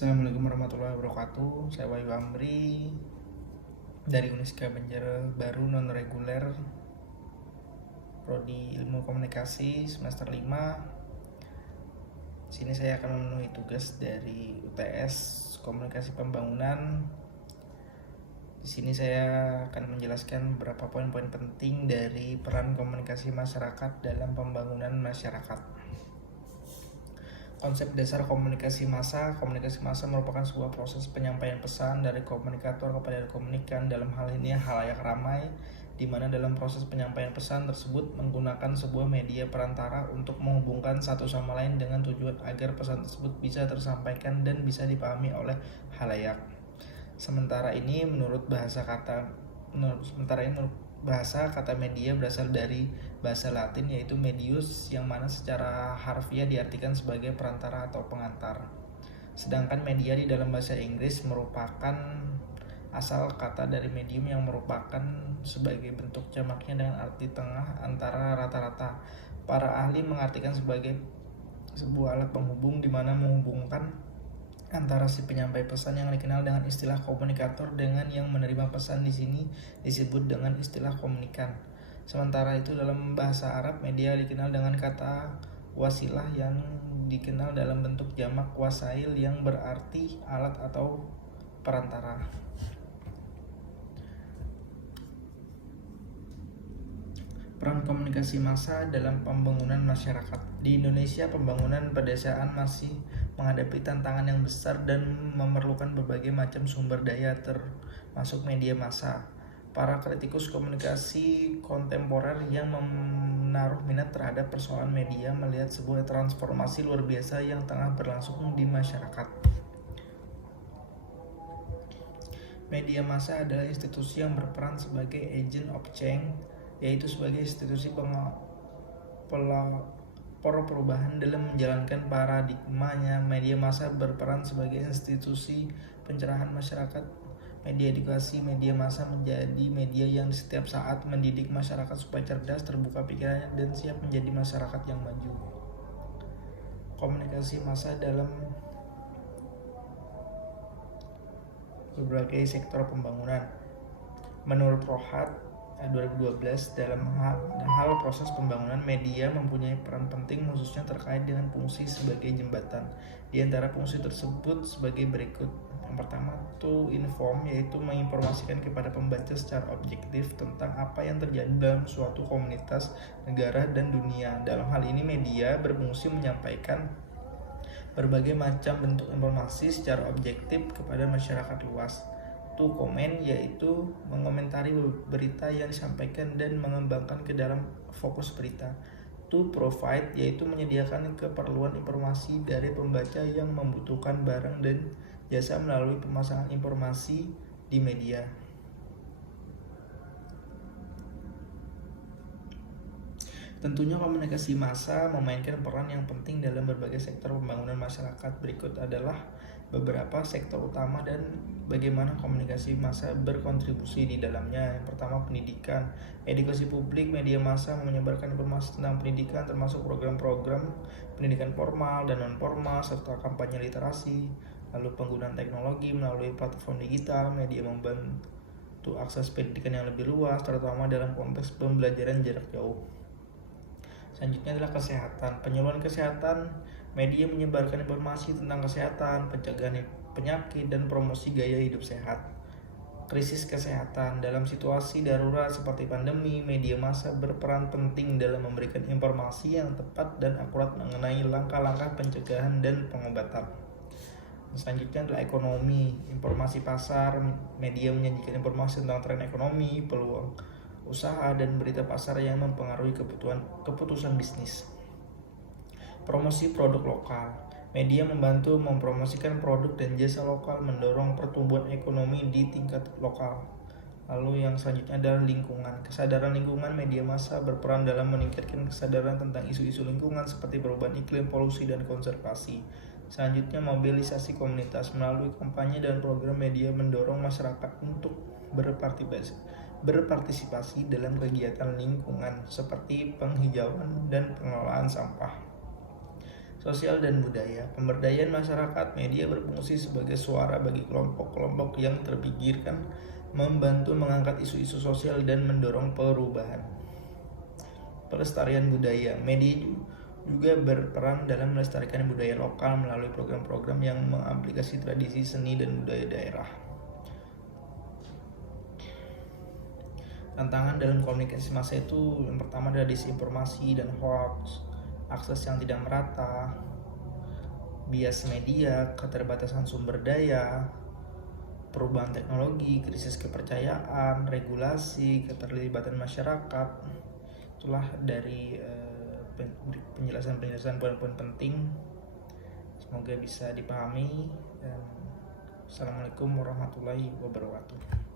Assalamualaikum warahmatullahi wabarakatuh. Saya Wahyu Amri dari Uniska Banjarbaru non reguler, Prodi Ilmu Komunikasi semester 5. Di sini saya akan memenuhi tugas dari UTS Komunikasi Pembangunan. Di sini saya akan menjelaskan beberapa poin-poin penting dari peran komunikasi masyarakat dalam pembangunan masyarakat. Konsep dasar komunikasi massa merupakan sebuah proses penyampaian pesan dari komunikator kepada komunikan, dalam hal ini halayak ramai, di mana dalam proses penyampaian pesan tersebut menggunakan sebuah media perantara untuk menghubungkan satu sama lain dengan tujuan agar pesan tersebut bisa tersampaikan dan bisa dipahami oleh halayak. Sementara ini menurut bahasa kata media berasal dari bahasa Latin yaitu medius, yang mana secara harfiah diartikan sebagai perantara atau pengantar. Sedangkan media di dalam bahasa Inggris merupakan asal kata dari medium yang merupakan sebagai bentuk jamaknya dengan arti tengah antara rata-rata. Para ahli mengartikan sebagai sebuah alat penghubung di mana menghubungkan antara si penyampai pesan yang dikenal dengan istilah komunikator dengan yang menerima pesan, di sini disebut dengan istilah komunikan. Sementara itu dalam bahasa Arab, media dikenal dengan kata wasilah yang dikenal dalam bentuk jamak wasail yang berarti alat atau perantara. Peran komunikasi massa dalam pembangunan masyarakat. Di Indonesia, pembangunan pedesaan masih menghadapi tantangan yang besar dan memerlukan berbagai macam sumber daya termasuk media massa. Para kritikus komunikasi kontemporer yang menaruh minat terhadap persoalan media melihat sebuah transformasi luar biasa yang tengah berlangsung di masyarakat. Media massa adalah institusi yang berperan sebagai agent of change, yaitu sebagai institusi pelopor perubahan dalam menjalankan paradigmanya. Media massa berperan sebagai institusi pencerahan masyarakat, media edukasi. Media massa menjadi media yang setiap saat mendidik masyarakat supaya cerdas, terbuka pikirannya, dan siap menjadi masyarakat yang maju. Komunikasi massa dalam berbagai sektor pembangunan. Menurut Rohat 2012, dalam hal proses pembangunan, media mempunyai peran penting khususnya terkait dengan fungsi sebagai jembatan. Di antara fungsi tersebut sebagai berikut. Yang pertama, to inform, yaitu menginformasikan kepada pembaca secara objektif tentang apa yang terjadi dalam suatu komunitas, negara, dan dunia. Dalam hal ini media berfungsi menyampaikan berbagai macam bentuk informasi secara objektif kepada masyarakat luas. To comment, yaitu mengomentari berita yang disampaikan dan mengembangkan ke dalam fokus berita. To provide, yaitu menyediakan keperluan informasi dari pembaca yang membutuhkan barang dan jasa melalui pemasangan informasi di media. Tentunya komunikasi massa memainkan peran yang penting dalam berbagai sektor pembangunan masyarakat. Berikut adalah beberapa sektor utama dan bagaimana komunikasi massa berkontribusi di dalamnya. Yang pertama, pendidikan. Edukasi publik. Media massa menyebarkan informasi tentang pendidikan termasuk program-program pendidikan formal dan non-formal serta kampanye literasi. Lalu penggunaan teknologi melalui platform digital. Media membantu akses pendidikan yang lebih luas, terutama dalam konteks pembelajaran jarak jauh. Selanjutnya adalah kesehatan. Penyuluhan kesehatan. Media menyebarkan informasi tentang kesehatan, pencegahan penyakit, dan promosi gaya hidup sehat. Krisis kesehatan. Dalam situasi darurat seperti pandemi, media massa berperan penting dalam memberikan informasi yang tepat dan akurat mengenai langkah-langkah pencegahan dan pengobatan. Selanjutnya adalah ekonomi. Informasi pasar. Media menyajikan informasi tentang tren ekonomi, peluang usaha, dan berita pasar yang mempengaruhi keputusan bisnis. Promosi produk lokal. Media membantu mempromosikan produk dan jasa lokal, mendorong pertumbuhan ekonomi di tingkat lokal. Lalu yang selanjutnya adalah lingkungan. Kesadaran lingkungan. Media massa berperan dalam meningkatkan kesadaran tentang isu-isu lingkungan seperti perubahan iklim, polusi, dan konservasi. Selanjutnya, mobilisasi komunitas. Melalui kampanye dan program, media mendorong masyarakat untuk berpartisipasi dalam kegiatan lingkungan seperti penghijauan dan pengelolaan sampah. Sosial dan budaya. Pemberdayaan masyarakat, media berfungsi sebagai suara bagi kelompok-kelompok yang terpinggirkan, membantu mengangkat isu-isu sosial dan mendorong perubahan. Pelestarian budaya. Media juga berperan dalam melestarikan budaya lokal melalui program-program yang mengaplikasi tradisi seni dan budaya daerah. Tantangan dalam komunikasi massa itu yang pertama adalah disinformasi dan hoax, akses yang tidak merata, bias media, keterbatasan sumber daya, perubahan teknologi, krisis kepercayaan, regulasi, keterlibatan masyarakat. Itulah dari penjelasan poin-poin penting. Semoga bisa dipahami. Assalamualaikum warahmatullahi wabarakatuh.